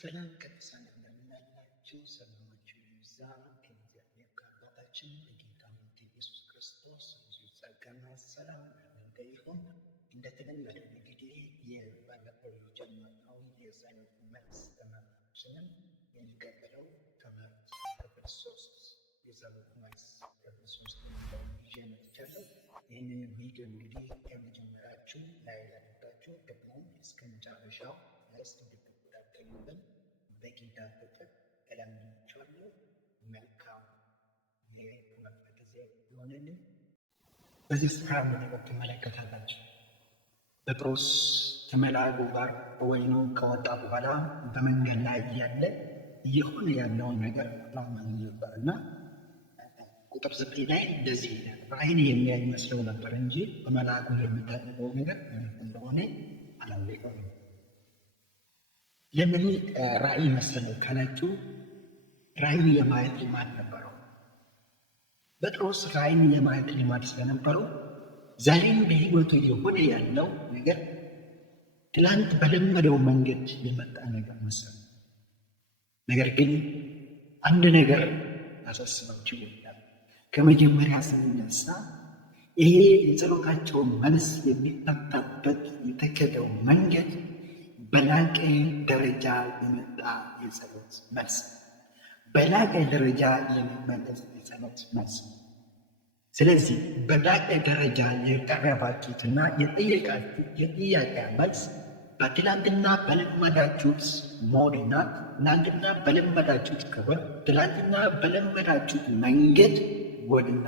ሰላም ቅዱሳን እንደምናላችሁ ሰላማችሁ ይብዛ ከእግዚአብሔር ከአባታችን ከጌታም ከኢየሱስ ክርስቶስ ብዙ ጸጋና ሰላም ለእናንተ ይሁን። እንደተለመደው እንግዲህ ባለፈው የጀመርነው የጸሎት መልስ ትምህርታችንን የሚቀጥለው ትምህርት ክፍል 3 የጸሎት መልስ ክፍል 3 ይዤ መጥቻለሁ። ይህንን ቪዲዮ እንግዲህ ከመጀመራችሁ ላይ ላደርጋችሁ ደግሞ እስከ መጨረሻው ድረስ እንድትከታተሉልን በጌታ ፍቅር እለምናችኋለሁ። መልካም የትምህርት ጊዜ ይሆንልን። በዚህ ስፍራ ምን ትመለከታላችሁ? ጴጥሮስ ከመልአኩ ጋር ወይኑ ከወጣ በኋላ በመንገድ ላይ እያለ እየሆነ ያለውን ነገር አላመነም ነበርና ቁጥር 9 ላይ እንደዚህ ራእይን የሚያይ መስለው ነበር እንጂ በመልአኩ የሚታየው ነገር እንደሆነ አላወቀም። ለምን ራእይ መሰለው ካላችሁ፣ ራእይ የማየት ልማድ ነበረው። ጴጥሮስ ራእይን የማየት ልማድ ስለነበረው ዛሬም በሕይወቱ የሆነ ያለው ነገር ትላንት በለመደው መንገድ የመጣ ነገር መሰለው። ነገር ግን አንድ ነገር አሳስባችሁ ይላል። ከመጀመሪያ ስንነሳ ይሄ የጸሎታቸው መልስ የሚፈታበት የተከደው መንገድ በላቀ ደረጃ የመጣ የጸሎት መልስ፣ በላቀ ደረጃ የሚመለስ የጸሎት መልስ። ስለዚህ በላቀ ደረጃ የቀረባችሁትና የጠየቃችሁት የጥያቄ መልስ በትላንትና በለመዳችሁት ሞድና ትላንትና በለመዳችሁት ክብር፣ ትላንትና በለመዳችሁት መንገድ ወድና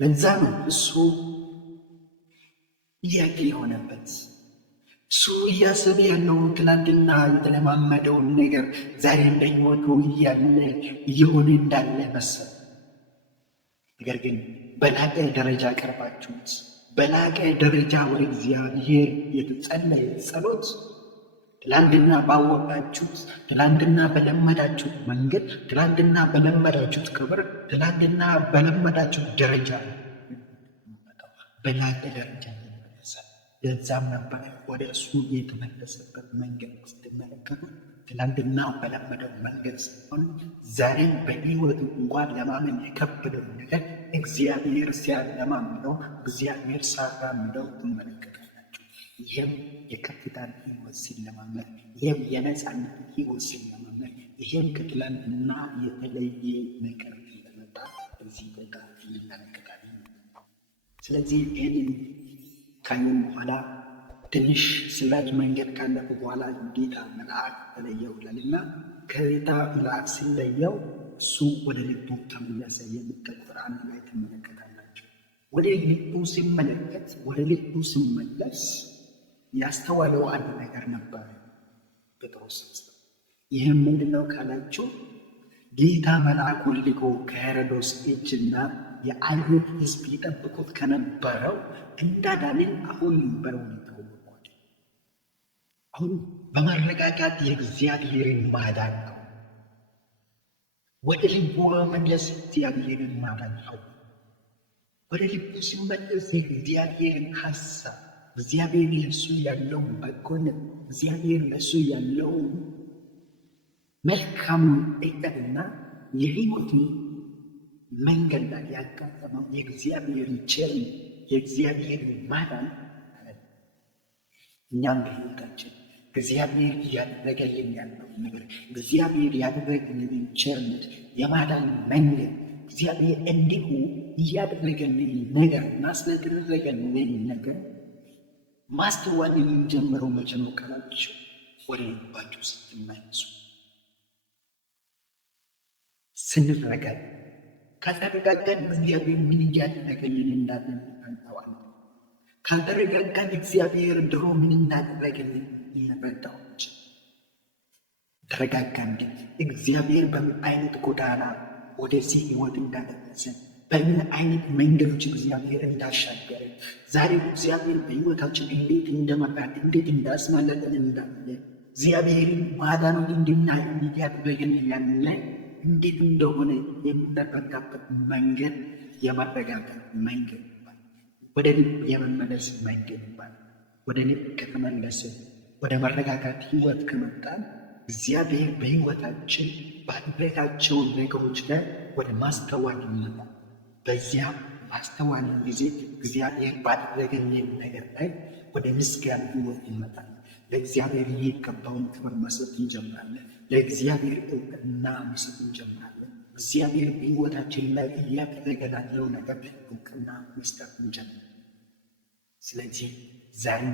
ለዛ ነው እሱ ጥያቄ የሆነበት። እሱ እያሰበ ያለውን ትላንትና የተለማመደውን ነገር ዛሬ በሕይወቱ እያለ እየሆነ እንዳለ መሰለ። ነገር ግን በላቀ ደረጃ ቀርባችሁት በላቀ ደረጃ ወደ እግዚአብሔር የተጸለየ ጸሎት ትላንትና ባወቃችሁት፣ ትላንትና በለመዳችሁት መንገድ፣ ትላንትና በለመዳችሁት ክብር፣ ትላንትና በለመዳችሁት ደረጃ በላቀ ደረጃ ይመለሳል። ለዛም ነበር ወደ እሱ የተመለሰበት መንገድ ስትመለከቱ ትላንትና በለመደው መንገድ ሲሆን ዛሬም በሕይወቱ እንኳን ለማመን የከበደው ነገር እግዚአብሔር ሲያለማምደው፣ እግዚአብሔር ሲያራምደው ትመለከታላችሁ። ይህም የከፍታን ሕይወት ሲለማመድ፣ ይህም የነፃነት ሕይወት ሲለማመድ፣ ይህም ከትላንትና የተለየ ነገር እንደመጣ እዚህ ቦታ እንመለከታለን። ስለዚህ ይህንን ካየን በኋላ ትንሽ ስላች መንገድ ካለፉ በኋላ ጌታ መልአክ ተለየው ይላልና ከጌታ መልአክ ሲለየው እሱ ወደ ልቡ ተመለሰ። የምትቀጥር አንድ ላይ ትመለከታላችሁ። ወደ ልቡ ሲመለከት፣ ወደ ልቡ ሲመለስ ያስተዋለው አንድ ነገር ነበር ጴጥሮስ። ይህም ምንድነው ካላችሁ፣ ጌታ መልአኩን ልኮ ከሄሮድስ እጅና የአይሁድ ሕዝብ ይጠብቁት ከነበረው እንዳዳንን አሁን በእውነታው አሁን በማረጋጋት የእግዚአብሔርን ማዳን ነው። ወደ ልቡ መመለስ እግዚአብሔርን ማዳን ነው። ወደ ልቡ ሲመለስ የእግዚአብሔርን ሐሳብ፣ እግዚአብሔር ለእሱ ያለው በጎነት፣ እግዚአብሔር ለእሱ ያለው መልካሙን እቅድና የሕይወቱን መንገድ ላይ ያጋጠመው የእግዚአብሔርን ቸርነት፣ የእግዚአብሔርን ማዳን እኛም በሕይወታችን እግዚአብሔር እያደረገልን ያለው ነገር፣ እግዚአብሔር ያደረገልን ቸርነት፣ የማዳን መንገድ፣ እግዚአብሔር እንዲሁ እያደረገልን ነገር እና ስለተደረገልን ነገር ማስተዋል የሚጀምረው መቼ ነው ካላችሁ፣ ወደ ልባችሁ ስትመለሱ፣ ስንረጋጋ። ከተረጋጋን እግዚአብሔር ምን እያደረገልን እንዳለ እንታወቃለን። ካልተረጋጋን እግዚአብሔር ድሮ ምን እንዳደረገልን ልንረዳው እንችላለን። ተረጋጋን ግን እግዚአብሔር በምን አይነት ጎዳና ወደዚህ ሕይወት እንዳደረሰን፣ በምን አይነት መንገዶች እግዚአብሔር እንዳሻገረን፣ ዛሬ እግዚአብሔር በሕይወታችን እንዴት እንደመራን፣ እንዴት እንዳስመለጠን እንዳለ፣ እግዚአብሔርን ማዳኑን እንድናይ እያደረገልን ያለ እንዴት እንደሆነ የምንረዳበት መንገድ የመረጋጋት መንገድ ይባላል። ወደ ልብ የመመለስ መንገድ ይባላል። ወደ ልብ ከተመለስን ወደ መረጋጋት ህይወት ከመጣን እግዚአብሔር በህይወታችን ባደረጋቸው ነገሮች ላይ ወደ ማስተዋል ይመጣል። በዚያ ማስተዋል ጊዜ እግዚአብሔር ባደረገልን ነገር ላይ ወደ ምስጋና ህይወት ይመጣል። ለእግዚአብሔር የሚገባውን ክብር መስጠት እንጀምራለን። ለእግዚአብሔር እውቅና መስጠት እንጀምራለን። እግዚአብሔር በህይወታችን ላይ እያደረገ ላለው ነገር እውቅና መስጠት እንጀምራለን። ስለዚህ ዛሬ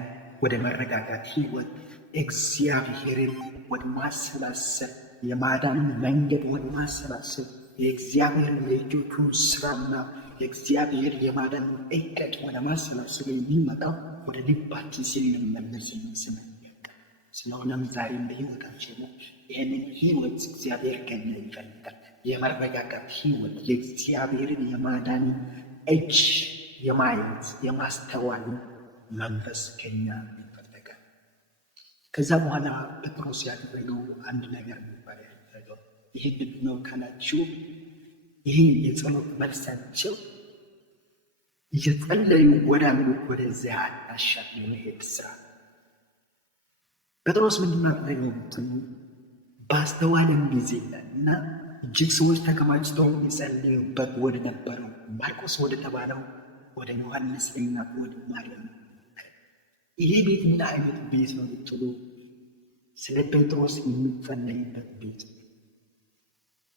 ወደ መረጋጋት ህይወት እግዚአብሔርን ወደ ማሰላሰል የማዳንን መንገድ ወደ ማሰላሰል የእግዚአብሔር የእጆቹን ስራና የእግዚአብሔር የማዳን እቅድ ወደ ማሰላሰል የሚመጣው ወደ ልባችን ስንመለስ ይመስላል። ስለሆነም ዛሬም በህይወታችን ይህንን ህይወት እግዚአብሔር ከኛ ይፈልጋል። የመረጋጋት ህይወት የእግዚአብሔርን የማዳን እጅ የማየት የማስተዋል መንፈስ ከኛ ይፈልጋል። ከዛ በኋላ ጴጥሮስ ያደረገው አንድ ነገር ነበር ያደረገው። ይህ ምንድን ነው ካላችሁ፣ ይህ የጸሎት መልሳቸው እየጸለዩ ወዳሉት ወደዚያ አዳራሽ የመሄድ ስራ። ጴጥሮስ ምንድን ነው ያደረገው? ባስተዋለም ጊዜ እና እጅግ ሰዎች ተከማችተው የጸለዩበት ወደ ነበረው ማርቆስ ወደ ተባለው ወደ ዮሐንስ እናት ወደ ማርያም። ይሄ ቤት ምን አይነት ቤት ነው ብትሉ፣ ስለ ጴጥሮስ የሚጸለይበት ቤት።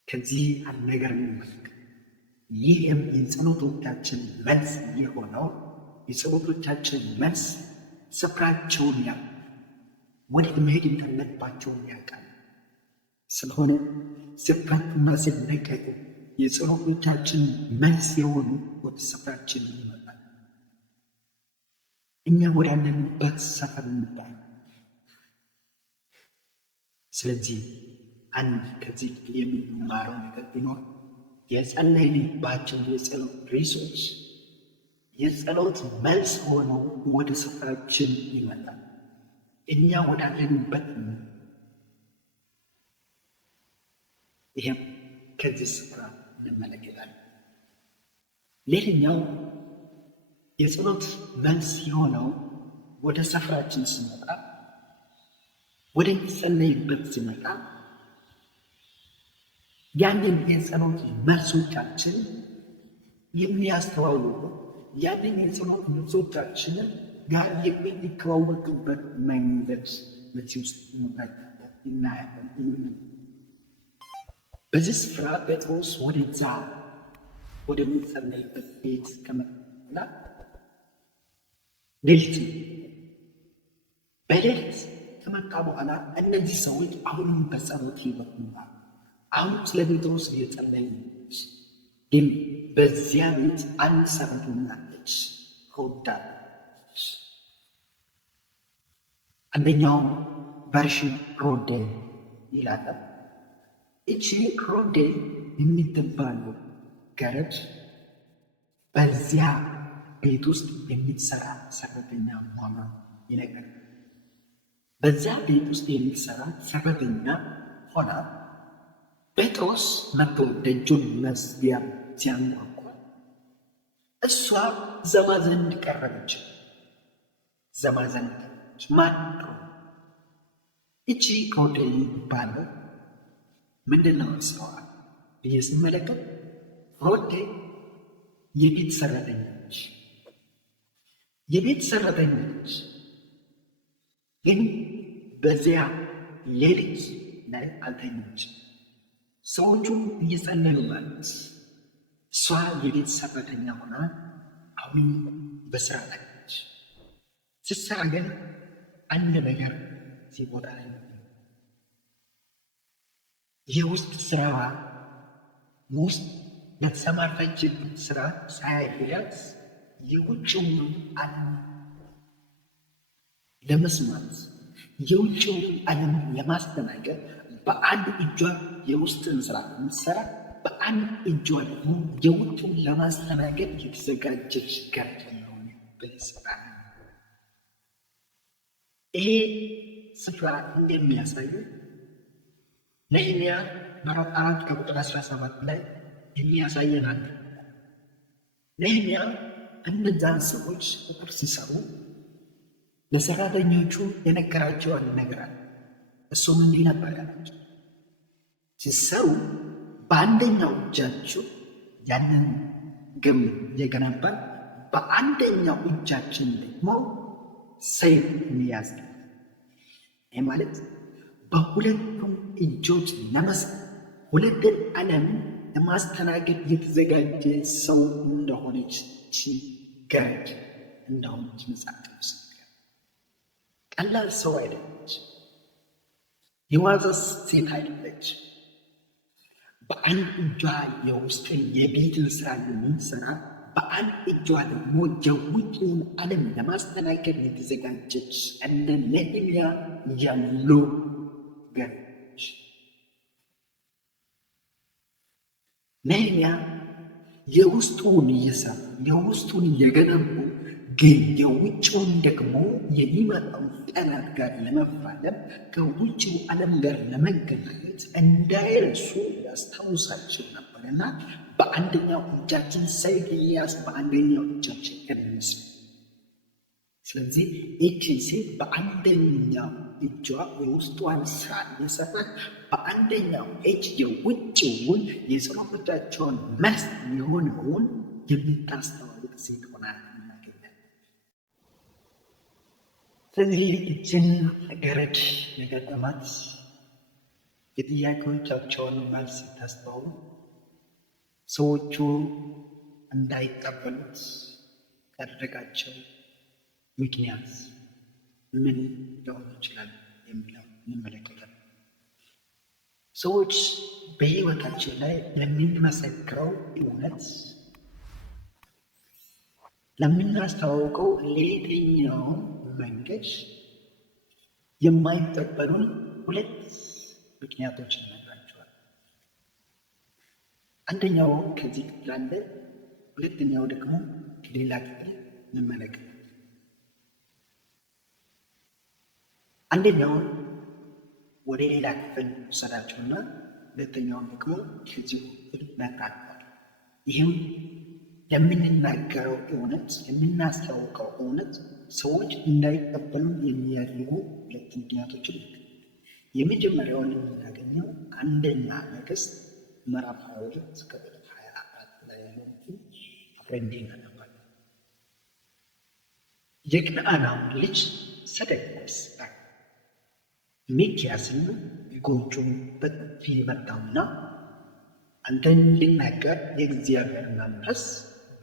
ከዚህ አንድ ነገር እንመልከት። ይህም የጸሎቶቻችን መልስ የሆነው የጸሎቶቻችን መልስ ስፍራቸውን ያውቃል፣ ወዴት መሄድ እንዳለባቸውን ያውቃል። ስለሆነ ስፍራችሁና ሲለቀቁ የጸሎቶቻችን መልስ የሆኑ ወደ ስፍራችን ይመጣል። እኛ ወዳለንበት ሰፈር እንባል። ስለዚህ አንድ ከዚህ የምንማረው ነገር ቢኖር የጸለይንባቸው የጸሎት ርዕሶች የጸሎት መልስ ሆነው ወደ ስፍራችን ይመጣል። እኛ ወዳለንበት ይህም ከዚህ ስፍራ እንመለከታለን። ሌላኛው የጸሎት መልስ የሆነው ወደ ስፍራችን ሲመጣ ወደሚጸለይበት ሲመጣ ያንን የጸሎት መልሶቻችን የሚያስተዋውቁ ያንን የጸሎት መልሶቻችንን ጋር የሚተዋወቁበት መንገድ በዚህ ውስጥ እናያለን። በዚህ ስፍራ ጴጥሮስ ወደዛ ወደሚጸለይበት ቤት ከመጣ ሌሊት በሌሊት ከመጣ በኋላ እነዚህ ሰዎች አሁንም በጸሎት ህይወት ነው። አሁን ስለ ጴጥሮስ እየጸለዩ ግን በዚያ ቤት አንድ ሰራተኛ አለች፣ ሮዳ። አንደኛው ቨርሽን ሮዴ ይላል። እቺ ሮዴ የምትባል ገረድ በዚያ ቤት ውስጥ የምትሰራ ሰራተኛ መሆኗ ይነገራል። በዚያ ቤት ውስጥ የምትሰራ ሰራተኛ ሆና ጴጥሮስ መጥቶ ደጁን መዝጊያ ሲያንኳኳ እሷ ዘማ ዘንድ ቀረበች። ማን ነው? እቺ ሮዴ የሚባለው ምንድን ነው ስራዋ ብዬ ስመለከት ሮዴ የቤት ሰራተኛ ነች። የቤት ሰራተኛ ነች፣ ግን በዚያ ሌሊት ላይ አልተኛች። ሰዎቹ እየጸለዩ ማለት እሷ የቤት ሰራተኛ ሆና አሁን በስራ ላይ ነች። ስትሰራ ግን አንድ ነገር ሲቦታ ላይ የውስጥ ስራዋ ውስጥ የተሰማራችበት ስራ ሳይያዝ የውጭውን ዓለም ለመስማት የውጭውን ዓለም ለማስተናገድ በአንድ እጇ የውስጥን ስራ የምትሰራ፣ በአንድ እጇ ደግሞ የውጭውን ለማስተናገድ የተዘጋጀች ገረድ ነው። በስራ ይሄ ስፍራ እንደሚያሳዩ ነህምያ ምዕራፍ 4 ከቁጥር 17 ላይ የሚያሳየናል። ነህምያ እነዛን ሰዎች ቁጥር ሲሰሩ ለሰራተኞቹ የነገራቸው አንድ ነገር አለ። እሱም እንዲህ ነበር ያላቸው፣ ሲሰሩ በአንደኛው እጃችሁ ያንን ግንብ እየገነባን በአንደኛው እጃችን ደግሞ ሰይፍ እንያዝ። ይህ ማለት በሁለቱም እጆች ሁለትን ዓለም ለማስተናገድ የተዘጋጀ ሰው እንደሆነች ገረድ እንደሆነች መጽሐፍ ቅዱስ ቀላል ሰው አይደለች፣ የዋዛ ሴት አይደለች። በአንድ እጇ የውስጥን የቤትን ስራ የምንሰራ፣ በአንድ እጇ ደግሞ የውጭውን ዓለም ለማስተናገድ የተዘጋጀች እንደ ነህምያ ያሉ ገረዶች። ነህምያ የውስጡን እየሰራ የውስጡን እየገነቡ ግን የውጭውን ደግሞ የሚመጣው ጠላት ጋር ለመፋለም ከውጭው ዓለም ጋር ለመገናኘት እንዳይረሱ ያስታውሳቸው ነበርና በአንደኛው እጃችን ሰይፍ እያዝ፣ በአንደኛው እጃችን እንስ። ስለዚህ ይህቺ ሴት በአንደኛው እጇ የውስጧን ስራ እየሰራች በአንደኛው እጅ የውጭውን የጸሎቶቻቸውን መልስ የሆነውን የምታስተዋውቅ ሴት ሆና እናገኛለን። ስለዚህ እችን ገረድ የገጠማት የጥያቄዎቻቸውን መልስ ስታስተዋውቅ ሰዎቹ እንዳይቀበሉት ያደረጋቸው ምክንያት ምን ሊሆን ይችላል የሚለው እንመለከታለን። ሰዎች በሕይወታችን ላይ ለምንመሰክረው እውነት፣ ለምናስተዋውቀው ለየትኛው መንገድ የማይቀበሉን ሁለት ምክንያቶች እንነግራቸዋለን። አንደኛው ከዚህ ክፍል አለ፣ ሁለተኛው ደግሞ ከሌላ ክፍል እንመለከታለን። አንደኛውን ወደ ሌላ ክፍል ወሰዳቸውና ሁለተኛውን ደግሞ ከዚሁ ክፍል ነግራቸዋል። ይህም የምንናገረው እውነት፣ የምናስታውቀው እውነት ሰዎች እንዳይቀበሉ የሚያደርጉ ሁለት ምክንያቶችን። የመጀመሪያውን የምናገኘው አንደኛ ነገሥት ምዕራፍ 22 ከቁጥር 24 ላይ ያለውን አብረን እናነባለን። የክንዓናም ልጅ ሰዴቅያስ ሚክያስን ጉንጩን በጥፊ መታውና አንተን ልናገር የእግዚአብሔር መንፈስ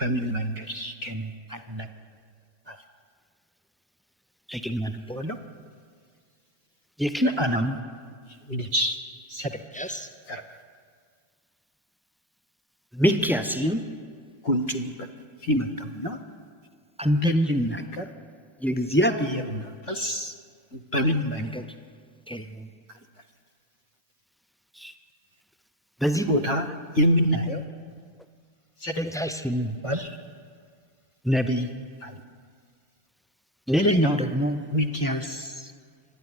በምን መንገድ ከእኔ አለ አለ። ደግሜ አነበዋለሁ። የክንዓናም ልጅ ሰዴቅያስ ሚክያስን ጉንጩን በጥፊ መታውና አንተን ልናገር የእግዚአብሔር መንፈስ በምን መንገድ ከእኔ አለ። በዚህ ቦታ የምናየው ሰዴቅያስ የሚባል ነቢይ አለ። ሌላኛው ደግሞ ሚክያስ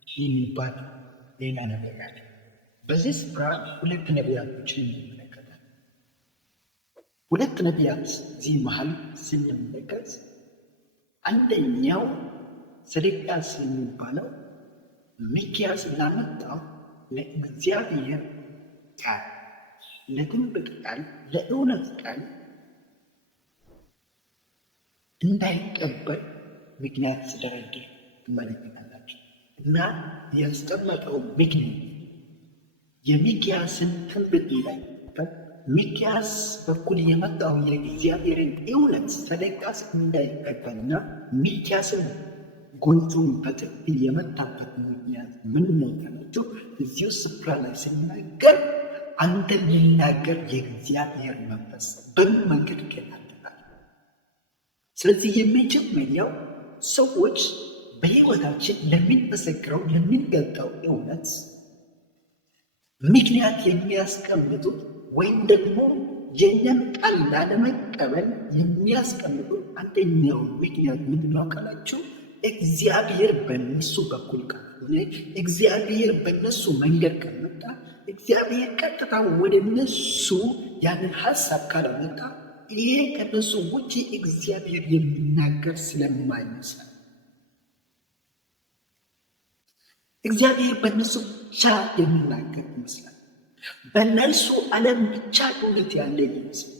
የሚባል ሌላ ነቢይ አለ። በዚህ ስፍራ ሁለት ነቢያቶችን እንመለከታለን። ሁለት ነቢያት እዚህ መሀል ስንመለከት አንደኛው ሰዴቅያስ የሚባለው ሚክያስ ላመጣው ለእግዚአብሔር ቃል፣ ለትንቢት ቃል፣ ለእውነት ቃል እንዳይቀበል ምክንያት ሲደረድር ትመለከታላችሁ። እና ያስቀመጠው ምክንያት የሚክያስን ትንቢት ላይ ሚክያስ በኩል የመጣው የእግዚአብሔርን እውነት ሰዴቅያስ እንዳይቀበልና ሚክያስን ጉንጩን በጥፊ የመታበት ምክንያት ምን ነው ካላችሁ፣ እዚሁ ስፍራ ላይ ሲናገር አንተን ሊናገር የእግዚአብሔር መንፈስ በምን መንገድ ይገናኛል። ስለዚህ የመጀመሪያው ሰዎች በሕይወታችን ለሚመሰክረው ለሚገልጠው እውነት ምክንያት የሚያስቀምጡት ወይም ደግሞ የእኛን ቃል ላለመቀበል የሚያስቀምጡት አንደኛው ምክንያት ምንድን ነው ካላችሁ፣ እግዚአብሔር በእነሱ በኩል ካልሆነ፣ እግዚአብሔር በእነሱ መንገድ ከመጣ፣ እግዚአብሔር ቀጥታ ወደ እነሱ ያንን ሀሳብ ካላመጣ ይሄ ከእነሱ ውጭ እግዚአብሔር የሚናገር ስለማይመስል እግዚአብሔር በእነሱ ብቻ የሚናገር ይመስላል። በእነርሱ ዓለም ብቻ እውነት ያለ ይመስላል።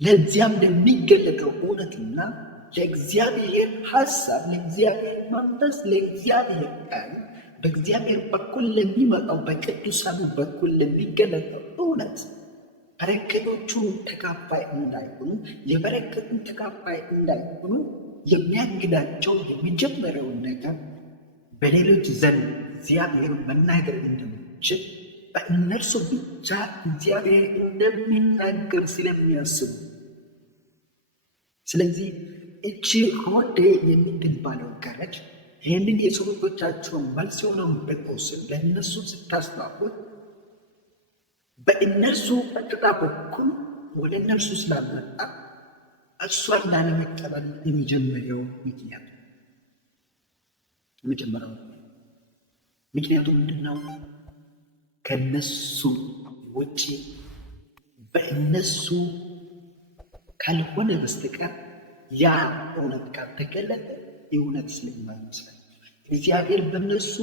ለዚያም ለሚገለጠው እውነትና ለእግዚአብሔር ሐሳብ፣ ለእግዚአብሔር መንፈስ፣ ለእግዚአብሔር ቃል በእግዚአብሔር በኩል ለሚመጣው በቅዱሳኑ በኩል ለሚገለጠው እውነት በረከቶቹን ተካፋይ እንዳይሆኑ የበረከቱን ተካፋይ እንዳይሆኑ የሚያግዳቸው የመጀመሪያውን ነገር በሌሎች ዘንድ እግዚአብሔር መናገር እንደሚችል በእነርሱ ብቻ እግዚአብሔር እንደሚናገር ስለሚያስቡ፣ ስለዚህ እቺ ሮዴ የምትባለው ገረድ ይህንን የጸሎቶቻቸውን መልስ የሆነውን ጴጥሮስን ለእነሱ ስታስታውቅ በእነርሱ ቀጥታ በኩል ወደ እነርሱ ስላልመጣ እሷን ላለመቀበል የመጀመሪያው ምክንያቱ ምንድነው? ከነሱ ውጭ በእነሱ ካልሆነ በስተቀር ያ እውነት ካልተገለጠ እውነት ስለማይመስላል እግዚአብሔር በእነሱ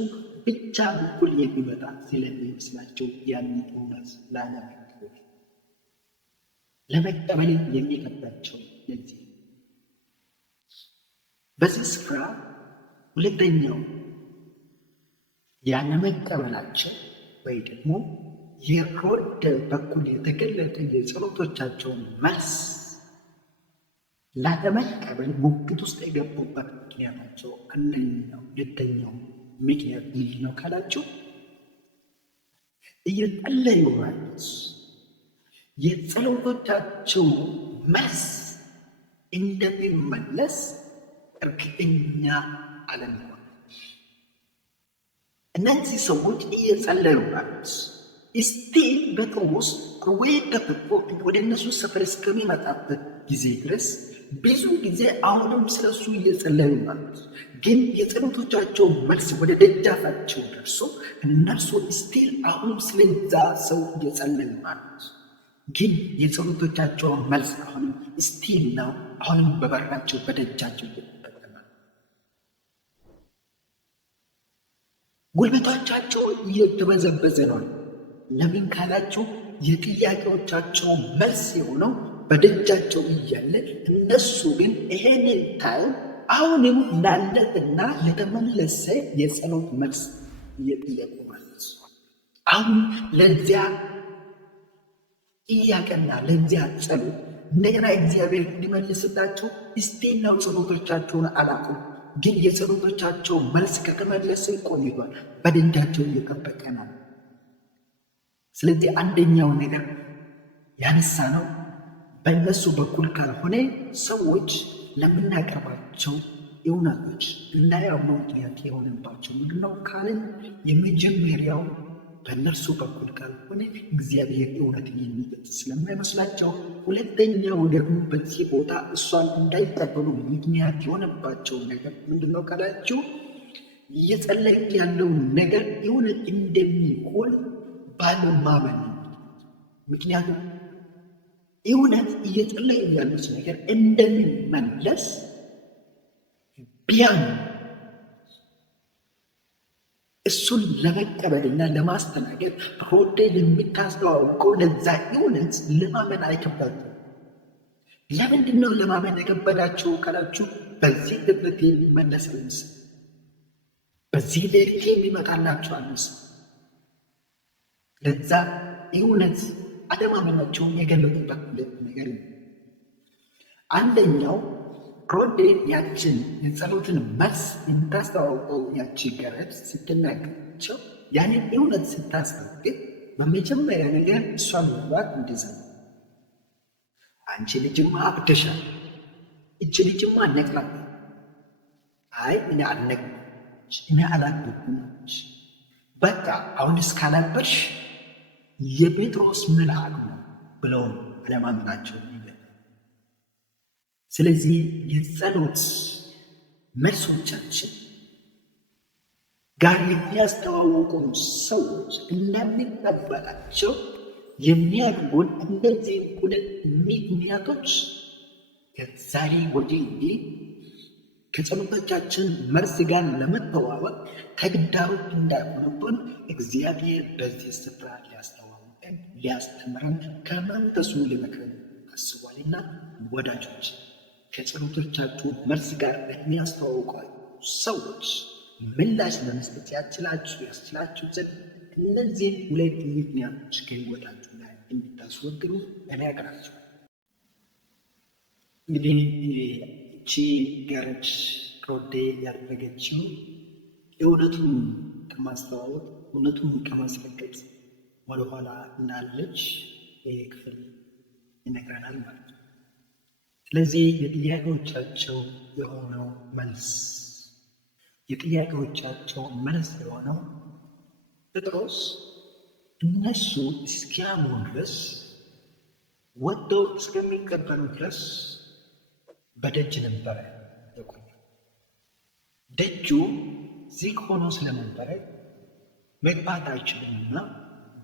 ብቻ በኩል የሚመጣ ስለሚመስላቸው ያንን እውነት ለመቀበል የሚከብዳቸው ለዚህ በዚህ ስፍራ ሁለተኛው ያለመቀበላቸው ወይ ደግሞ የሮደ በኩል የተገለጠ የጸሎቶቻቸውን መልስ ላለመቀበል ሙግት ውስጥ የገቡበት ምክንያታቸው አንደኛው ሁለተኛው ምክንያት ምንድን ነው ካላችሁ እየጸለዩ ማለት የጸሎቶቻቸው መልስ እንደሚመለስ እርግጠኛ አለመሆን። እነዚህ ሰዎች እየጸለዩ ማለት ስቲል ጴጥሮስ ከወይ ተፈቶ ወደ እነሱ ሰፈር እስከሚመጣበት ጊዜ ድረስ ብዙ ጊዜ አሁንም ስለሱ እየጸለዩ ማለት ግን የጸሎቶቻቸው መልስ ወደ ደጃፋቸው ደርሶ እነርሱ ስቲል አሁንም ስለዛ ሰው እየጸለዩ ማለት ግን የጸሎቶቻቸው መልስ አሁንም ስቲል ነው። አሁንም በበራቸው በደጃቸው ይጠቀማል። ጉልበቶቻቸው እየተበዘበዘ ነው። ለምን ካላችሁ የጥያቄዎቻቸው መልስ የሆነው በደጃቸው እያለ እነሱ ግን ይሄንን ታይም አሁንም ላለትና ለተመለሰ የጸሎት መልስ እየጠየቁ ማለት አሁን ለዚያ ጥያቄና ለዚያ ጸሎት እንደገና እግዚአብሔር እንዲመልስላቸው ስቲናው ጸሎቶቻቸውን አላቁም። ግን የጸሎቶቻቸው መልስ ከተመለሰ ቆይቷል። በደጃቸው እየጠበቀ ነው። ስለዚህ አንደኛው ነገር ያነሳ ነው በእነሱ በኩል ካልሆነ ሰዎች ለምናቀርባቸው እውነቶች እንዳያምኑ ምክንያት የሆነባቸው ምንድነው ካልን የመጀመሪያው በእነርሱ በኩል ካልሆነ እግዚአብሔር እውነትን የሚገልጽ ስለማይመስላቸው፣ ሁለተኛው ደግሞ በዚህ ቦታ እሷን እንዳይቀበሉ ምክንያት የሆነባቸው ነገር ምንድነው ካላችሁ እየጸለዩ ያለው ነገር እውነት እንደሚሆን ባለማመን። ምክንያቱም እውነት እየጸለዩ ያሉት ነገር እንደሚመለስ ቢያም እሱን ለመቀበልና ለማስተናገድ ሮዴ የምታስተዋውቀው ለዛ እውነት ለማመን አይከብዳቸው። ለምንድን ነው ለማመን የከበዳቸው ካላችሁ በዚህ ድብረት የሚመለስ አይመስል፣ በዚህ ሌሊት የሚመጣላቸው አይመስል። ለዛ እውነት አለማመናቸውን የገለጡበት ሁለት ነገር ነው። አንደኛው ሮዴ ያችን የጸሎትን መልስ የምታስተዋውቀው ያቺ ገረድ ስትናገራቸው ያንን እውነት ስታስታግጥ በመጀመሪያ ነገር እሷ መግባት እንደዛ ነው። አንቺ ልጅማ አብደሻል፣ እች ልጅማ ነቅላል። አይ እኔ አልነቅች፣ እኔ አላደኩች። በቃ አሁን እስካላበርሽ የጴጥሮስ መልአክ ነው ብለው አለማመናቸው። ስለዚህ የጸሎት መልሶቻችን ጋር የሚያስተዋውቁን ሰዎች እንዳንቀበላቸው የሚያደርጉን እነዚህ ሁለት ምክንያቶች ከዛሬ ወዲህ ከጸሎቶቻችን መልስ ጋር ለመተዋወቅ ተግዳሮት እንዳይሆንብን እግዚአብሔር በዚህ ስፍራ ሊያስተዋውቀን ሊያስተምረን ከመንፈሱ ሊመክረን አስቧልና ወዳጆች ከጸሎቶቻችሁ መልስ ጋር የሚያስተዋውቋችሁ ሰዎች ምላሽ ለመስጠት ያስችላችሁ ዘንድ እነዚህ ሁለት ምክንያቶች ከሕይወታችሁ ላይ እንድታስወግዱ እነግራችኋለሁ። እንግዲህ እቺ ገረድ ሮዴ ያደረገችው እውነቱን ከማስተዋወቅ እውነቱን ከማስረገጥ ወደኋላ እንዳለች ይህ ክፍል ይነግረናል ማለት ነው። ስለዚህ የጥያቄዎቻቸው የሆነው ጴጥሮስ እነሱ እስኪያምኑ ድረስ ወጥተው እስከሚቀበሉ ድረስ በደጅ ነበረ የቆየው። ደጁ ዝግ ሆኖ ስለነበረ መግባት አይችልምና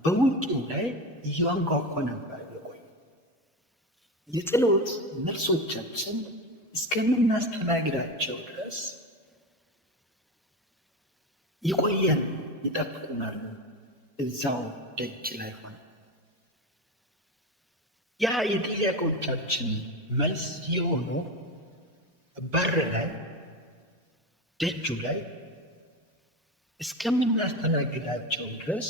በውጭው ላይ እያንኳኳ ነበር የቆየው። የጸሎት መልሶቻችን እስከምናስተናግዳቸው ድረስ ይቆያል፣ ይጠብቁናል እዛው ደጅ ላይ ሆነ። ያ የጥያቄዎቻችን መልስ የሆነው በር ላይ ደጁ ላይ እስከምናስተናግዳቸው ድረስ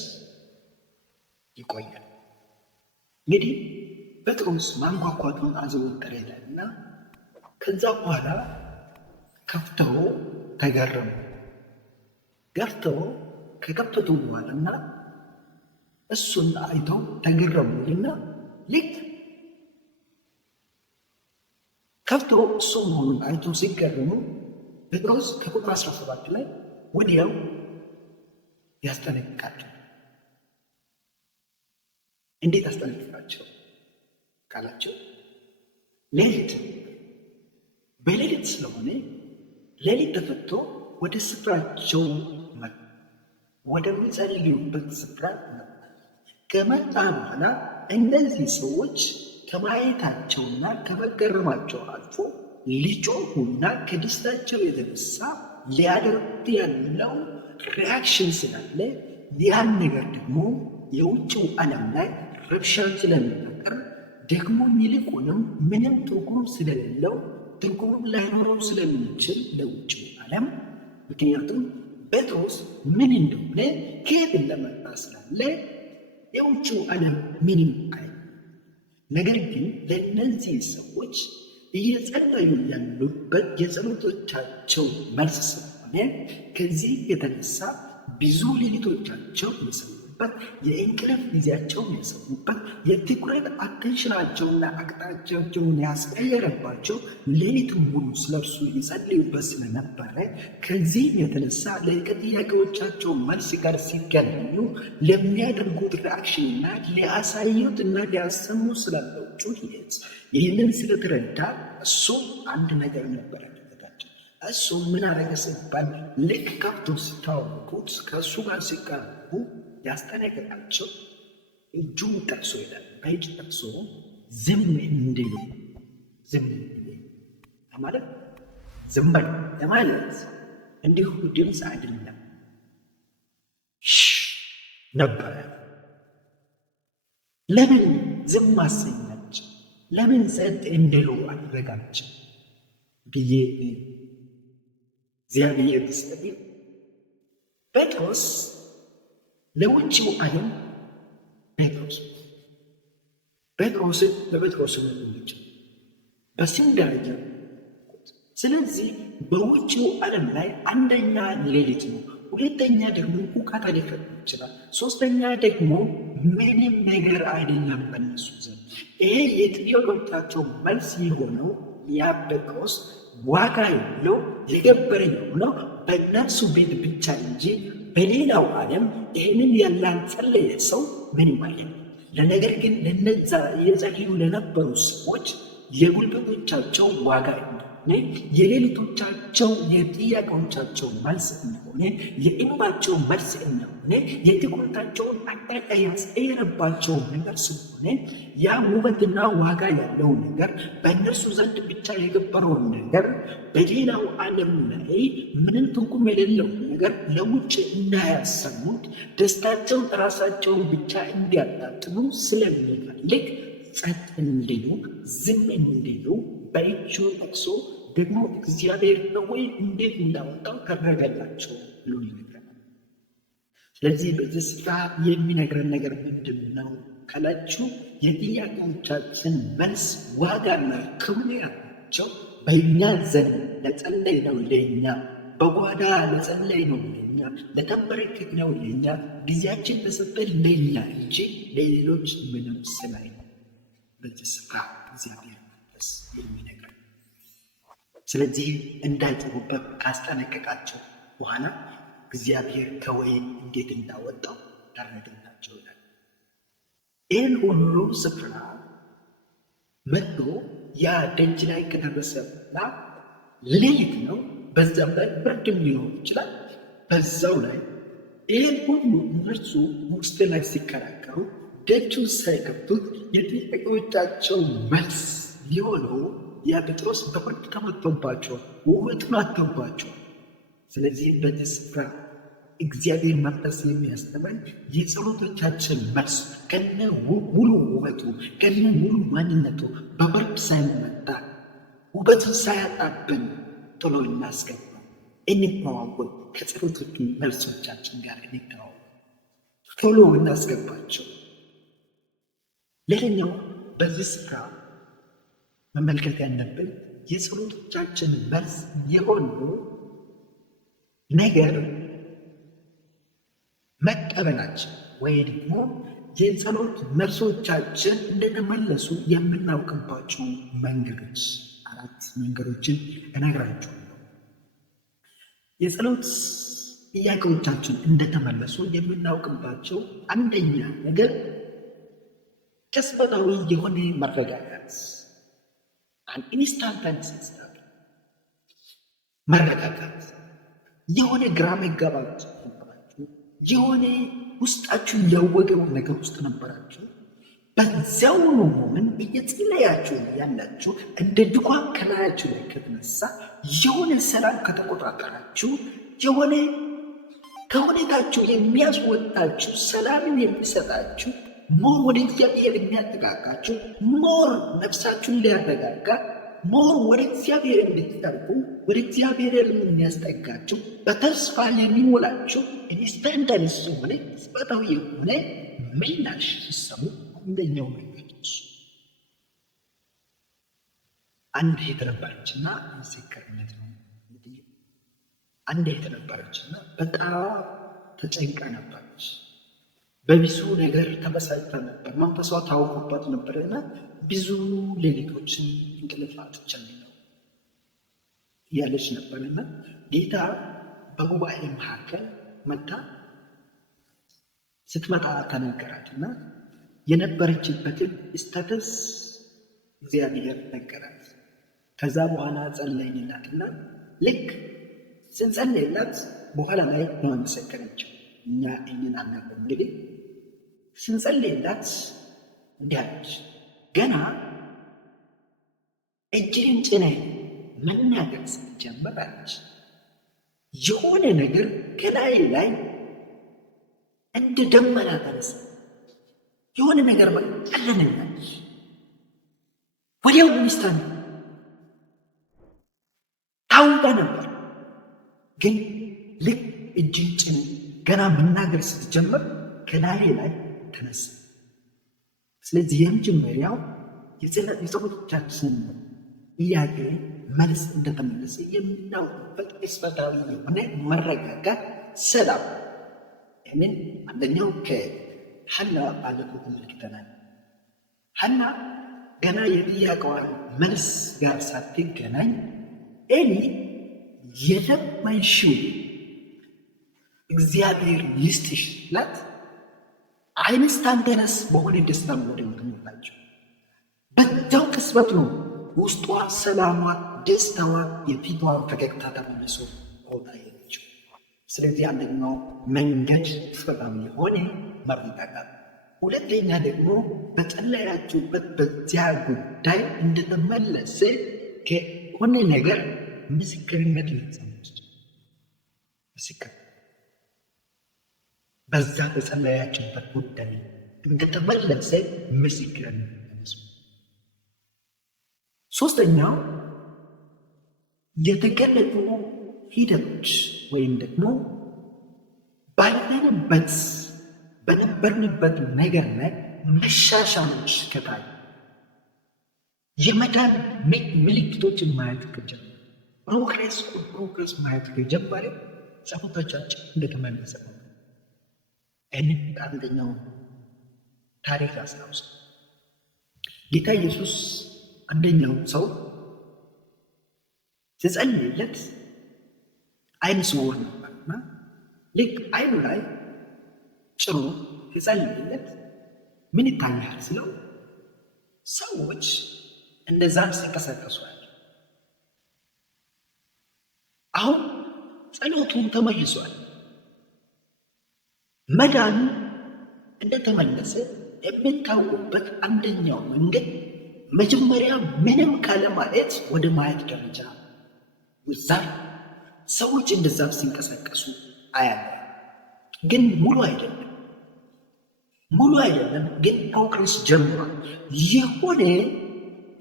ይቆያል። እንግዲህ ጴጥሮስ ማንኳኳቱን አዘወተረ ይላልና ከዛ በኋላ ከፍተው ተገረሙ። ገፍተው ከከፈቱ በኋላና እሱን አይተው ተገረሙና ልክ ከፍተው እሱ መሆኑን አይተው ሲገረሙ ጴጥሮስ ከቁጥር 17 ላይ ወዲያው ያስጠነቅቃቸው። እንዴት አስጠነቅቃቸው ካላቸው በሌሊት ስለሆነ ሌሊት ተፈቶ ወደ ስፍራቸው መጡ። ወደሚጸልዩበት ስፍራ መጡ። ከመጣ በኋላ እነዚህ ሰዎች ከማየታቸውና ከመገረማቸው አልፎ ሊጮሁና ከደስታቸው የተነሳ ሊያደርጉት ያለው ሪያክሽን ስላለ ያን ነገር ደግሞ የውጭው ዓለም ላይ ረብሻን ስለሚፈጥር ደግሞ ይልቁንም ምንም ትርጉም ስለሌለው ትርጉም ላይኖረው ስለሚችል ለውጭው ዓለም ምክንያቱም ጴጥሮስ ምን እንደሆነ ከየት እንደመጣ ስላለ የውጭው ዓለም ምንም አይ። ነገር ግን ለእነዚህ ሰዎች እየጸለዩ ያሉበት የጸሎቶቻቸው መልስ ስለሆነ ከዚህ የተነሳ ብዙ ሌሊቶቻቸው የሰሙበት፣ የእንቅልፍ ጊዜያቸው የሰሙበት፣ የትኩረት አቴንሽናቸውና አቅጣጫቸውን ያስቀየረባቸው ሌሊት ሙሉ ስለርሱ የጸለዩበት ስለነበረ ከዚህ የተነሳ ለጥያቄዎቻቸው መልስ ጋር ሲገናኙ ለሚያደርጉት ሪአክሽንና ሊያሳዩትና ሊያሰሙ ስላለው ጩኸት ይህንን ስለተረዳ እሱ አንድ ነገር ነበር ያደረጋቸው። እሱ ምን አደረገ ሲባል ልክ ከብቶ ሲታወቁት ከእሱ ጋር ሲቀርቡ ያስጠነቅቃቸው። እጁን ጠቅሶ ይላል፣ በእጅ ጠቅሶ ዝም እንዲሉ ማለት ዝም በል ለማለት እንዲሁ ድምፅ አይደለም ነበረ። ለምን ዝም አሰኛቸው? ለምን ጸጥ እንዲሉ አደረጋቸው ብዬ እግዚአብሔር ይስጠኝ። ጴጥሮስ ለውጭው ዓለም ጴጥሮስን በጴጥሮስነቱ ብቻ በስም ደረጃ። ስለዚህ በውጭው ዓለም ላይ አንደኛ ሌሊት ነው፣ ሁለተኛ ደግሞ ሁካታ ሊፈጥር ይችላል፣ ሶስተኛ ደግሞ ምንም ነገር አይደለም በነሱ ዘንድ። ይሄ የጥያቄዎቻቸው መልስ የሆነው ያ ጴጥሮስ ዋጋ የለው የገበረ የሆነው በነፍሱ ቤት ብቻ እንጂ በሌላው ዓለም ይህንን ያላንጸለየ ሰው ምንም አይደለም። ለነገር ግን ለነዛ እየጸለዩ ለነበሩ ሰዎች የጉልበቶቻቸው ዋጋ የሌሊቶቻቸው የጥያቄዎቻቸው መልስ እንደሆነ፣ የእንባቸው መልስ እንደሆነ፣ የትኩረታቸውን አቅጣጫ ያስቀየረባቸው ነገር ስለሆነ ያ ውበትና ዋጋ ያለው ነገር በእነርሱ ዘንድ ብቻ የገበረውን ነገር በሌላው ዓለም ላይ ምንም ትርጉም የሌለው ነገር ለውጭ እንዳያሰሙት ደስታቸውን ራሳቸውን ብቻ እንዲያጣጥሙ ስለሚፈልግ ጸጥ እንዲሉ ዝም እንዲሉ በእጁ ጠቅሶ ደግሞ እግዚአብሔር ነው ወይ እንዴት እንዳወጣው ተደረገላቸው ብሎ ይነግረናል። ስለዚህ በዚህ ስፍራ የሚነግረን ነገር ምንድን ነው ካላችሁ የጥያቄዎቻችን መልስ ዋጋና ክብር ያላቸው በእኛ ዘንድ ለጸለይ ነው ለእኛ በጓዳ ለጸለይ ነው ለእኛ ለተንበረከክ ነው ለእኛ ጊዜያችን ለሰጠን ለእኛ እንጂ ለሌሎች ምንም ስላይ ነው በዚህ ስፍራ እግዚአብሔር መንፈስ የሚነግረን። ስለዚህ እንዳይጮሁበት ካስጠነቀቃቸው በኋላ እግዚአብሔር ከወይን እንዴት እንዳወጣው ታረደላቸው ይላል። ይህን ሁሉ ስፍራ መጥቶ ያ ደጅ ላይ ከደረሰ በኋላ ሌሊት ነው። በዛም ላይ ብርድም ሊሆን ይችላል። በዛው ላይ ይህን ሁሉ እነርሱ ውስጥ ላይ ሲከራከሩ ደጁን ሳይከፍቱት የጥያቄዎቻቸው መልስ ሊሆነው ያ ጴጥሮስ በብርድ ተመቶባቸው ውበቱን አጥቶባቸው። ስለዚህ በዚህ ስፍራ እግዚአብሔር መንፈስ የሚያስተምረን የጸሎቶቻችን መልስ ከነ ሙሉ ውበቱ ከነ ሙሉ ማንነቱ በብርድ ሳይመታ ውበቱን ሳያጣብን ቶሎ እናስገባ፣ እንተዋወቅ። ከጸሎቶች መልሶቻችን ጋር እንተዋወቅ፣ ቶሎ እናስገባቸው። ሌላኛው በዚህ ስፍራ መመልከት ያለብን የጸሎቶቻችን መልስ የሆኑ ነገር መቀበላችን ወይ ደግሞ የጸሎት መልሶቻችን እንደተመለሱ የምናውቅባቸው መንገዶች 4 መንገዶችን እነግራችኋለሁ። የጸሎት ጥያቄዎቻችን እንደተመለሱ የምናውቅባቸው አንደኛ ነገር ቅጽበታዊ የሆነ መረጋጋት፣ ኢንስታንታኒየስ መረጋጋት። የሆነ ግራ መጋባት ነበራችሁ፣ የሆነ ውስጣችሁ ያወገው ነገር ውስጥ ነበራችሁ። በዚያውኑ ሞመንት እየጸለያችሁ ያላችሁ እንደ ድኳን ከላያችሁ ላይ ከተነሳ የሆነ ሰላም ከተቆጣጠራችሁ የሆነ ከሁኔታችሁ የሚያስወጣችሁ ሰላምን የሚሰጣችሁ ሞር ወደ እግዚአብሔር የሚያጠቃቃችሁ ሞር ነፍሳችሁን ሊያረጋጋ ሞር ወደ እግዚአብሔር እንድትጠርጉ ወደ እግዚአብሔር የሚያስጠጋችሁ በተስፋ የሚሞላችሁ ኢንስታንታኒየስ የሆነ ቅጽበታዊ የሆነ ምላሽ ሲሰሙ አንደኛው መንገድ አንድ እህት ነበረችና ምስክርነት ነው። እንግዲህ አንድ እህት ነበረችና በጣም ተጨንቃ ነበረች። በብዙ ነገር ተበሳጭታ ነበር። መንፈሷ ታውቆባት ነበርና ብዙ ሌሊቶችን እንቅልፍ አጥቻለሁ እያለች ነበርና ጌታ በጉባኤ መካከል መጣ። ስትመጣ ተናገራትና የነበረችበትን ስታተስ እግዚአብሔር ነገራት። ከዛ በኋላ ጸለይንላትና ልክ ስንጸለይላት በኋላ ላይ ነው መሰከረችው። እኛ እኝን አናውቅም። እንግዲህ ስንጸለይላት እንዲህ አለች፣ ገና እጅህን ጭነህ መናገር ስትጀምር አለች የሆነ ነገር ከላይ ላይ እንደ ደመና ተነሳ። የሆነ ነገር ቀለለኛለች። ወዲያው ሚስታን ታውቃ ነበር፣ ግን ልክ እጅን ጭን ገና መናገር ስትጀምር ከላይ ላይ ተነሳ። ስለዚህ የመጀመሪያው የጸሎቶቻችን ጥያቄ መልስ እንደተመለሰ የምናውቅበት ቅጽበታዊ የሆነ መረጋጋት፣ ሰላም። ይህንን አንደኛው ከሐና ባለፈው ተመልክተናል። ሐና ገና የጥያቄዋን መልስ ጋር ሳትገናኝ ኤሊ የለመንሽው እግዚአብሔር ይስጥሽ ላት ኢንስታንታኒየስ በሆነ ደስታ ወደ ምትሞላቸው በዛው ቅጽበት ነው ውስጧ ሰላሟ ደስታዋ፣ የፊቷን ፈገግታ ተመልሶ ሆና ሄደችው። ስለዚህ አንደኛው መንገድ ሰላም የሆነ መረጋጋት፣ ሁለተኛ ደግሞ በጸለያችሁበት በዚያ ጉዳይ እንደተመለሰ ከሆነ ነገር ምስክርነት ልትሰሙች ምስክር በዛ በጸለያችሁበት ጉዳይ እንደተመለሰ ምስክርነት ለመስሙ። ሶስተኛው የተገለጡ ሂደቶች ወይም ደግሞ በነበርንበት ነገር ላይ መሻሻሎች ከታዩ የመዳን ምልክቶችን ማየት ከጀመረ ፕሮግረስ ማየት ከጀመረ ጸሎቶቻችን እንደተመለሰ ነው። ይህንን አንደኛው ታሪክ አስታውሱ። ጌታ ኢየሱስ አንደኛው ሰው ሲጸልይለት ዓይነ ስውር ነበርና ልክ ዓይኑ ላይ ጭኖ ሲጸልይለት ምን ይታያል ስለው ሰዎች እንደዛም ሲንቀሳቀሱ ያለ። አሁን ጸሎቱን ተመልሷል። መዳኑ እንደተመለሰ የምታውቁበት አንደኛው መንገድ መጀመሪያ ምንም ካለማየት ወደ ማየት ደረጃ ውዛል። ሰዎች እንደዛም ሲንቀሳቀሱ አያለ፣ ግን ሙሉ አይደለም፣ ግን ፕሮግረስ ጀምሯል። የሆነ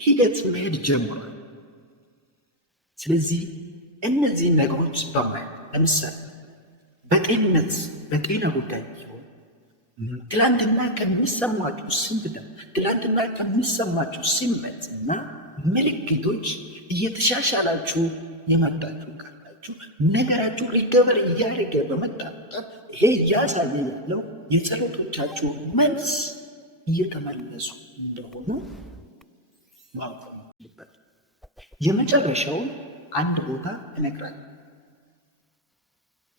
ሂደት መሄድ ጀምሯል። ስለዚህ እነዚህ ነገሮች በማየት ለምሳሌ በጤና ጉዳይ ሲሆን ትላንትና ከሚሰማችሁ ስሜት፣ ትላንትና ከሚሰማችሁ ስሜት እና ምልክቶች እየተሻሻላችሁ የመጣችሁ ካላችሁ ነገራችሁ ሪከቨር እያደረገ በመጣጣት ይሄ እያሳየ ያለው የጸሎቶቻችሁ መልስ እየተመለሱ እንደሆኑ ማወቅ አለበት። የመጨረሻውን አንድ ቦታ እነግራለሁ።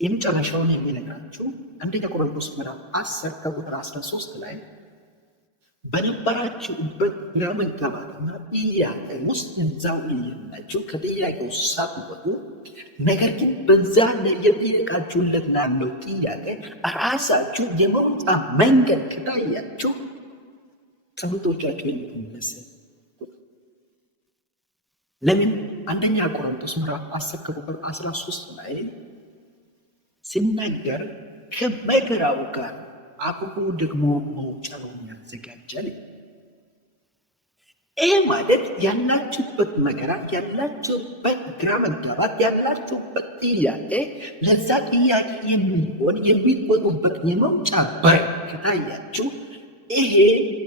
የመጨረሻውን የሚነግራችሁ አንደኛ ቆሮንቶስ ምዕራፍ 10 ከቁጥር 13 ላይ በነበራችሁበት ግራ መጋባትና ጥያቄ ውስጥ እዛው እያላችሁ ከጥያቄው ሳትወጡ፣ ነገር ግን በዛ የጠየቃችሁለት ላለው ጥያቄ ራሳችሁ የመውጫ መንገድ ከታያችሁ ጸሎቶቻችሁ የሚመለስ። ለምን? አንደኛ ቆሮንቶስ ምዕራፍ 10 ከቁጥር 13 ላይ ሲናገር ከመከራው ጋር አብሮ ደግሞ መውጫውን ያዘጋጃል። ይህ ማለት ያላችሁበት መከራ፣ ያላችሁበት ግራ መጋባት፣ ያላችሁበት ጥያቄ ለዛ ጥያቄ የሚሆን የሚወጡበት የመውጫ በር ከታያችሁ ይሄ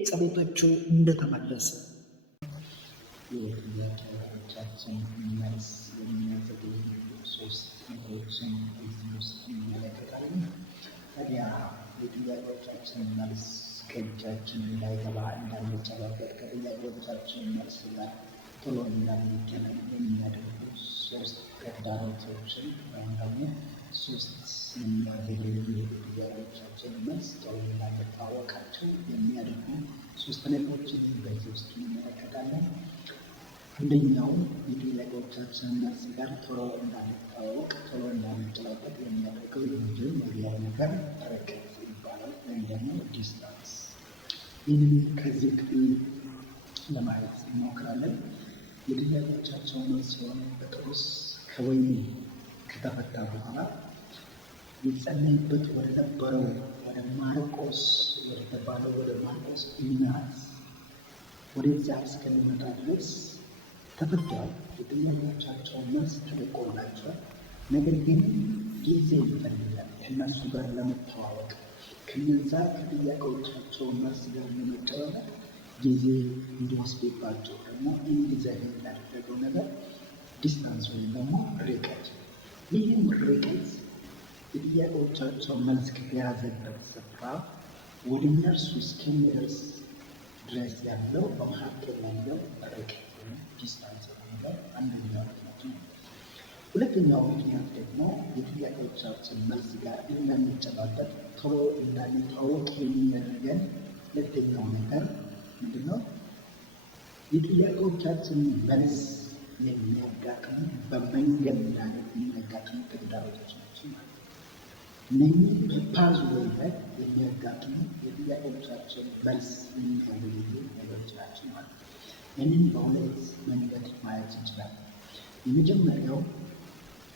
ጸሎቶቹ እንደተመለሰ የጥያቄዎቻችን መልስ የሚያዘገዩ ሶስት ነገሮችን እዚህ ውስጥ እንመለከታለን። ታዲያ የጥያቄዎቻችን መልስ ከእጃችን እንዳይገባ እንዳንጨባበጥ፣ ከጥያቄዎቻችን መልስ ጋር ቶሎ እንዳንገናኝ የሚያደርጉ ሶስት ተግዳሮቶችን ወይም ደግሞ ሶስት የሚያዘገዩ የጥያቄዎቻችን መልስ ቶሎ እንዳንታወቃቸው የሚያደርጉ ሶስት ነገሮችን በዚህ ውስጥ እንመለከታለን። አንደኛው የጥያቄዎቻችን መልስ ጋር ቶሎ እንዳንታወቅ፣ ቶሎ እንዳንጨባበጥ የሚያደርገው የመጀመሪያው ነገር ርቀት ይባላል፣ ወይም ደግሞ ዲስታንስ። ይህንን ከዚህ ክፍል ለማየት እንሞክራለን። የጥያቄዎቻቸው መልስ የሆነ ጴጥሮስ ከወህኒ ከተፈታ በኋላ ሊጸለይበት ወደ ነበረው ወደ ማርቆስ ወደተባለው ወደ ማርቆስ እናት ወደዚያ እስከሚመጣ ድረስ ተፈቷል። የጥያቄዎቻቸው መልስ ተደርጎላቸዋል። ነገር ግን ጊዜ ይፈልጋል ከእነሱ ጋር ለመተዋወቅ፣ ከነዛ ከጥያቄዎቻቸው መልስ ጋር ለመጨባበጥ ጊዜ እንዲወስድባቸው ደግሞ እንዲዘገይ ያደረገው ነገር ዲስታንስ ወይም ደግሞ ርቀት። ይህም ርቀት የጥያቄዎቻቸው መልስ ከተያዘበት ስፍራ ወደ እነርሱ እስከሚደርስ ድረስ ያለው በመካከል ያለው ርቀት ዲስታንስ የሚለው አንደኛው ምክንያት ነው። ሁለተኛው ምክንያት ደግሞ የጥያቄዎቻችን መልስ ጋር እንዳንጨባበጥ ቶሎ እንዳንታወቅ የሚያደርገን ሁለተኛው ነገር ምንድን ነው? የጥያቄዎቻችን መልስ የሚያጋጥሙ በመንገድ ላይ የሚያጋጥሙ ተግዳሮቶች ናቸው ማለት ነው። እነኚህ በፓዝዌይ ላይ የሚያጋጥሙ የጥያቄዎቻችን መልስ የሚያገኙ ነገሮች ናቸው ማለት ነው። ይህንን በሁለት መንገድ ማየት እንችላለን። የመጀመሪያው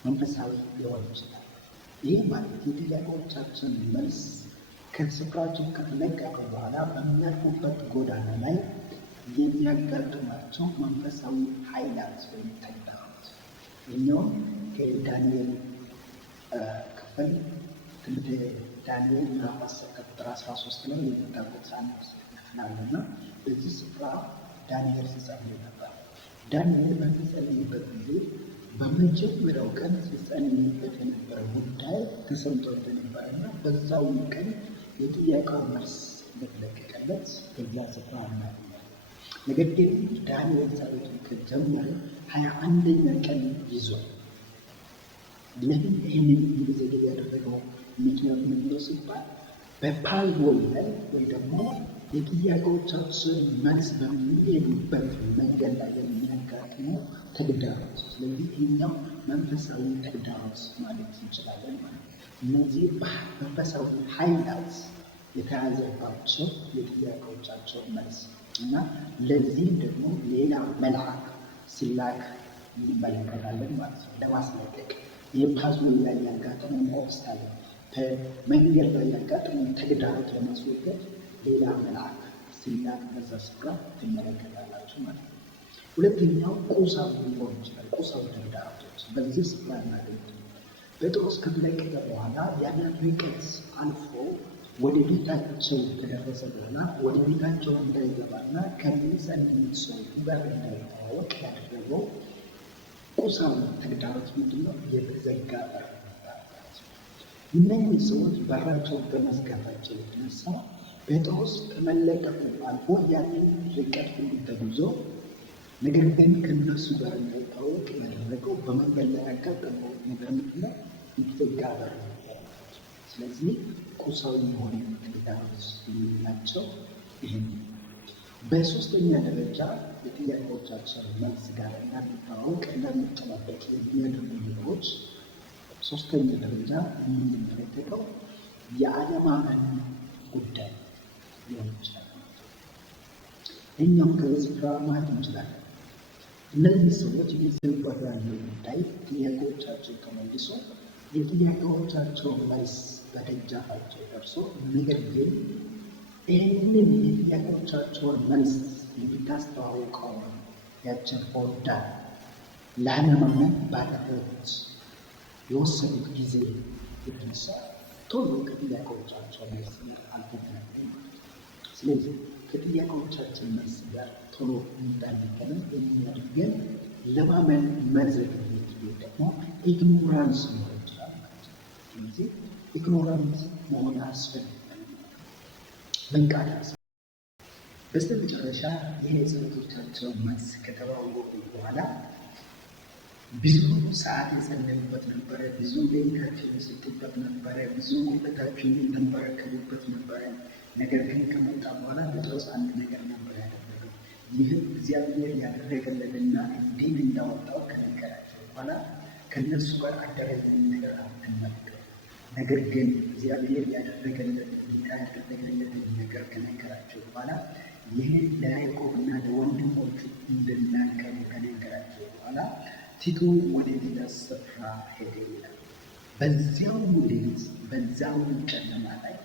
መንፈሳዊ ሊሆን ይችላል። ይህ ማለት የጥያቄዎቻችን መልስ ከስፍራቸው ከተለቀቀ በኋላ በሚያልፉበት ጎዳና ላይ የሚያጋጥማቸው መንፈሳዊ ኃይላት ወይም ተግዳሮት። ይህኛውም ከዳንኤል ክፍል ትምህርተ ዳንኤል ምዕራፍ 10 ቁጥር 13 ላይ የሚታወቅ አንድ ክፍል አለና በዚህ ስፍራ ዳንኤል ሲጸልይ ነበር። ዳንኤል በሚጸልይበት ጊዜ በመጀመሪያው ቀን ሲጸልይበት የነበረ ጉዳይ ተሰምቶ እንደነበረና በዛው ቀን የጥያቄው መልስ እንደተለቀቀለት በዚያ ስፍራ እናገኛለን። ነገር ግን ዳንኤል ጸሎቱን ከጀመረ 21ኛ ቀን ይዟል። ለምን ይህንን ጊዜ ያደረገው ምክንያት ምንድነው ሲባል በፓዝዌይ ላይ ወይ ደግሞ የጥያቄዎቻችን መልስ በሚሄዱበት መንገድ ላይ የሚያጋጥሙ ተግዳሮት። ስለዚህ ይህኛው መንፈሳዊ ተግዳሮት ማለት እንችላለን ማለት ነው። እነዚህ መንፈሳዊ ኃይላት የተያዘባቸው የጥያቄዎቻቸው መልስ እና ለዚህም ደግሞ ሌላ መልአክ ሲላክ እንመለከታለን ማለት ነው። ለማስለቀቅ የፓዝዌይ ላይ ያጋጠሙ ኦብስታክል በመንገድ ላይ ያጋጠሙ ተግዳሮት ለማስወገድ ሌላ መልአክ ሲላክ በዛ ስፍራ ትመለከታላችሁ ማለት ነው። ሁለተኛው ቁሳዊ ሊሆን ይችላል። ቁሳዊ ተግዳሮቶች በዚህ ስፍራ እናገኝ። ጴጥሮስ ከተለቀቀ በኋላ ያንን ርቀት አልፎ ወደ ቤታቸው ከደረሰ በኋላ ወደ ቤታቸው እንዳይገባና ከሚጸልዩት ሰው በር እንዳይተዋወቅ ያደረገው ቁሳዊ ተግዳሮት ምንድነው? የተዘጋ በር። እነዚህ ሰዎች በራቸው በመዝጋታቸው የተነሳ ጴጥሮስ ከመለቀቁ አልፎ ያንን ርቀት ሁሉ ተጉዞ ነገር ግን ከነሱ ጋር እንዳይታወቅ ያደረገው በመንገድ ላይ ያጋጠመው ነገር ምንድነው? የተዘጋ በር። ስለዚህ ቁሳዊ የሆነ ተግዳሮት የምንላቸው ይህን። በሶስተኛ ደረጃ የጥያቄዎቻችን መልስ ጋር እንዳንታወቅ እንዳንጠባበቅ የሚያደርጉ ነገሮች ሶስተኛ ደረጃ የምንመለከተው የአለማመን ጉዳይ ሊሆን ይችላል። እኛም ከዚህ ስፍራ ማየት እንችላለን። እነዚህ ሰዎች እየዘጓት ያለው ጉዳይ ጥያቄዎቻቸው ተመልሶ የጥያቄዎቻቸው መልስ በደጃፋቸው ደርሶ ነገር ግን ይህንን የጥያቄዎቻቸውን መልስ የምታስተዋውቀው ያችን ኦርዳ ላለማመን ባደረጉት የወሰዱት ጊዜ የተነሳ ቶሎ ከጥያቄዎቻቸው መልስ ጋር አልተገናኙም። ስለዚህ ከጥያቄዎቻችን መልስ ጋር ቶሎ እንዳንገናኝ የሚያደርገን ለማመን መዘግየት ወይ ደግሞ ኢግኖራንስ ሊሆን ይችላል ማለት ነው። ስለዚህ ኢግኖራንስ መሆን አስፈልጋል። መንቃት በስተመጨረሻ ይህ የጸሎቶቻቸው መልስ ከተባወቁ በኋላ ብዙ ሰዓት የጸለዩበት ነበረ፣ ብዙ ሌሊታቸውን የሰጡበት ነበረ፣ ብዙ ጉልበታቸውን የተንበረከቡበት ነበረ። ነገር ግን ከመጣ በኋላ ጴጥሮስ አንድ ነገር ነበር ያደረገው። ይህም እግዚአብሔር ያደረገለትና እንዴት እንዳወጣው ከነገራቸው በኋላ ከነሱ ጋር አደረገልን ነገር አልተመለከተም። ነገር ግን እግዚአብሔር ያደረገለትን ነገር ከነገራቸው በኋላ ይህን ለያዕቆብና ለወንድሞቹ እንድናገሩ ከነገራቸው በኋላ ትቶ ወደ ሌላ ስፍራ ሄደ ይላል። በዚያው ሌሊት በዛው ጨለማ ላይ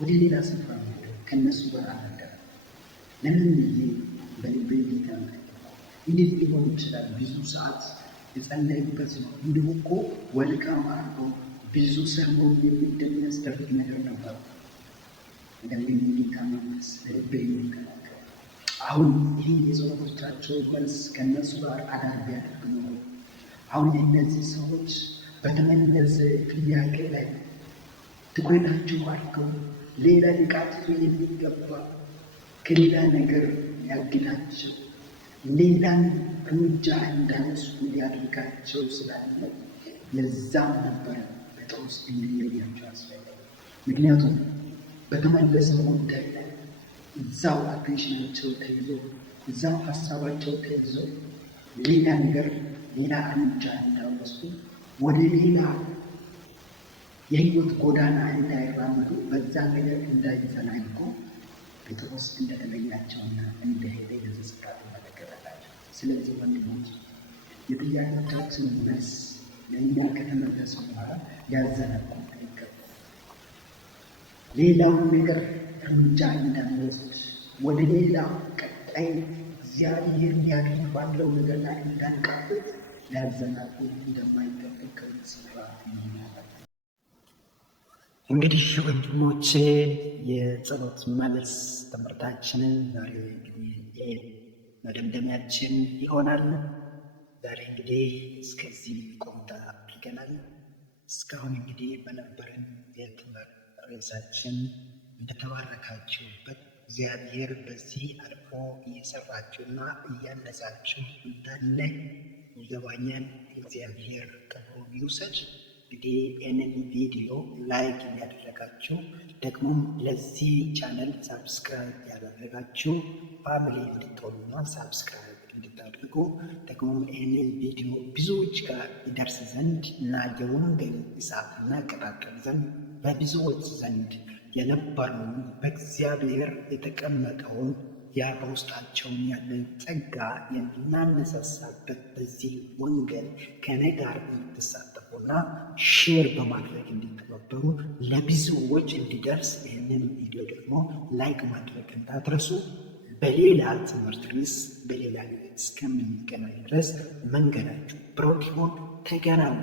ወደ ሌላ ስፍራ ሄደ፣ ከነሱ ጋር አልነበረም። ለምን ብዬ በልቤ ጌታ እንዴት ሊሆን ይችላል? ብዙ ሰዓት የጸለይበት ነው። እንዲሁ እኮ ወልቃማ አድርገው ብዙ ሰሞን የሚያስደርግ ነገር ነበር። እንደምን ጌታ መንፈስ በልቤ የሚከላከል አሁን ይህ የጸሎቶቻቸው መልስ ከነሱ ጋር አዳር ቢያደርግ ነው። አሁን እነዚህ ሰዎች በተመለሰ ጥያቄ ላይ ትኩረታቸው አድርገው ሌላ ሊቃጥሉ የሚገባ ከሌላ ነገር ያግዳቸው ሌላን እርምጃ እንዳነሱ ሊያደርጋቸው ስላለ ለዛም ነበረ ጴጥሮስ እንዲለያቸው አስፈለገ። ምክንያቱም በተመለሰው ጉዳይ ላይ እዛው አቴንሽናቸው ተይዞ እዛው ሀሳባቸው ተይዞ ሌላ ነገር ሌላ እርምጃ እንዳይወስዱ ወደ ሌላ የህይወት ጎዳና እንዳይራመዱ በዛ ነገር እንዳይዘናጉ ጴጥሮስ እንደተለያቸውና እንደሄደ የተስፋ ተመለከታቸው። ስለዚህ ወንድሞች የጥያቄዎቻችን መልስ ለእኛ ከተመለሰ በኋላ ሊያዘናጉ አይገባም። ሌላውን ነገር እርምጃ እንዳንወስድ ወደ ሌላ ቀጣይ እግዚአብሔር ሊያደርግ ባለው ነገር ላይ እንዳንቃበት ሊያዘናጉ እንደማይጠበቅ ስፍራ ይሆናል። እንግዲህ ወንድሞቼ የጸሎት መልስ ትምህርታችንን ዛሬ እንግዲህ መደምደሚያችን ይሆናል። ዛሬ እንግዲህ እስከዚህ ቆይታ አድርገናል። እስካሁን እንግዲህ በነበረን የትምህርት ርዕሳችን እንደተባረካችሁበት እግዚአብሔር በዚህ አልፎ እየሰራችሁና እያነሳችሁ እንዳለ ይገባኛል። እግዚአብሔር ክብሩን ይውሰድ። እንግዲህ ይህንን ቪዲዮ ላይክ እያደረጋችሁ ደግሞም ለዚህ ቻነል ሳብስክራይብ ያደረጋችሁ ፋሚሊ እንድትሆኑና ሳብስክራይብ እንድታደርጉ ደግሞም ይህንን ቪዲዮ ብዙዎች ጋር ይደርስ ዘንድ እና የወንጌል እሳት እናቀጣጥል ዘንድ በብዙዎች ዘንድ የነበረውን በእግዚአብሔር የተቀመጠውን ያ በውስጣቸውን ያለን ጸጋ የምናነሳሳበት በዚህ ወንጌል ከእኔ ጋር እንድትሳተፉና ሼር በማድረግ እንዲተባበሩ ለብዙዎች እንዲደርስ ይህንን ቪዲዮ ደግሞ ላይክ ማድረግ እንዳትረሱ። በሌላ ትምህርት ርዕስ በሌላ እስከምንገናኝ ድረስ መንገዳችሁ ብሩክ ይሁን። ተገናኙ።